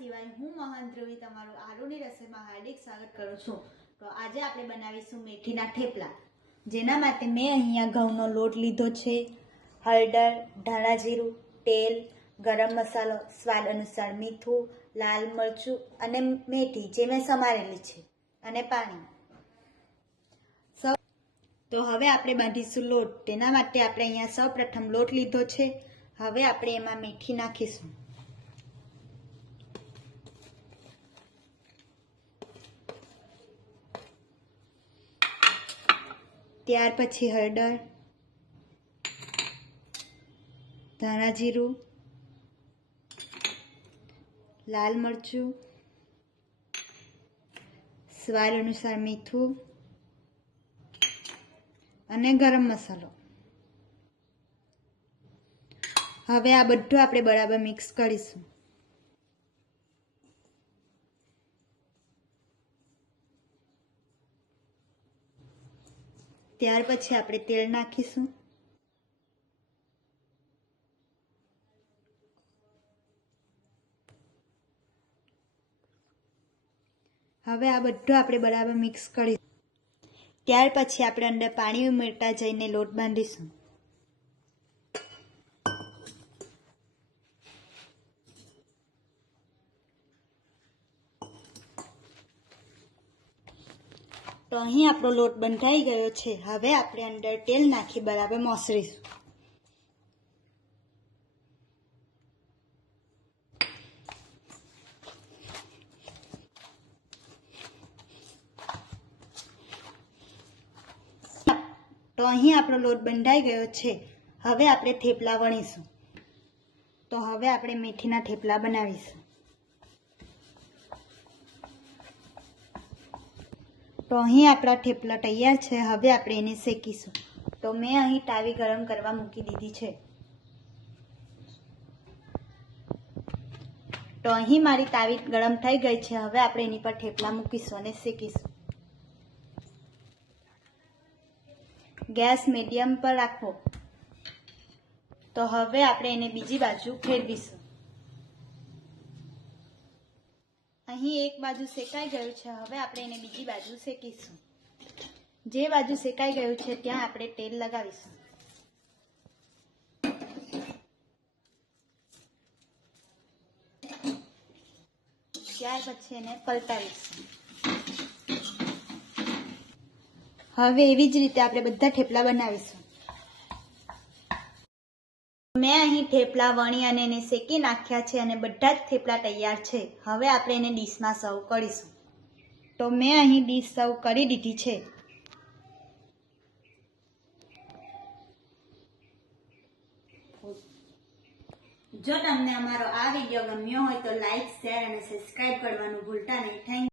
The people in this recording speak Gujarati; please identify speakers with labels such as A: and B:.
A: સિવાય હું મહાન ધ્રુવી તમારું આરુની રસોઈમાં હાર્દિક સ્વાગત કરું છું. તો આજે આપણે બનાવીશું મેથીના થેપલા, જેના માટે મેં અહીંયા ઘઉંનો લોટ લીધો છે. હળદર, ધાણા જીરું, તેલ, ગરમ મસાલો, સ્વાદ અનુસાર મીઠું, લાલ મરચું અને મેથી જે મેં સમારેલી છે, અને પાણી. સૌ તો હવે આપણે બાંધીશું લોટ. તેના માટે આપણે અહીંયા સૌ પ્રથમ લોટ લીધો છે. હવે આપણે એમાં મેથી નાખીશું. ત્યાર પછી હળદર, ધાણા જીરું, લાલ મરચું, સ્વાદ અનુસાર મીઠું અને ગરમ મસાલો. હવે આ બધું આપણે બરાબર મિક્સ કરીશું. ત્યાર પછી આપણે તેલ નાખીશું. હવે આ બધું આપણે બરાબર મિક્સ કરીશું. ત્યાર પછી આપણે અંદર પાણી ઉમેરતા જઈને લોટ બાંધીશું. તો અહીં આપણો લોટ બંધાઈ ગયો છે. હવે આપણે અંદર તેલ નાખી બરાબર મોસરીશું. તો અહીં આપણો લોટ બંધાઈ ગયો છે. હવે આપણે થેપલા વણીશું. તો હવે આપણે મેથીના થેપલા બનાવીશું. તો અહીં આપણા થેપલા તૈયાર છે, હવે આપણે એને શેકીશું. તો મેં અહીં તાવી ગરમ કરવા મૂકી દીધી છે. તો અહીં મારી તાવી ગરમ થઈ ગઈ છે, હવે આપણે એની પર થેપલા મૂકીશું અને શેકીશું. ગેસ મીડિયમ પર રાખવો તો હવે આપણે એને બીજી બાજુ ફેરવીશું. અહીં એક બાજુ શેકાઈ ગયું છે. હવે આપણે એને બીજી બાજુ શેકીશું. જે બાજુ શેકાઈ ગયું છે, ત્યાં આપણે તેલ લગાવીશું. ત્યાર પછી એને પલટાવીશું. હવે એવી જ રીતે આપણે બધા થેપલા બનાવીશું. મેં અહીં થેપલા, વણી અને એને શેકી નાખ્યા છે અને બધા જ થેપલા તૈયાર છે. હવે આપણે એને ડીશમાં સર્વ કરીશું. તો મેં અહીં ડીશ સર્વ કરી દીધી છે. જો તમને અમારો આ વીડિયો ગમ્યો હોય તો લાઈક, શેર અને સબસ્ક્રાઇબ કરવાનું ભૂલતા નહીં. થેન્ક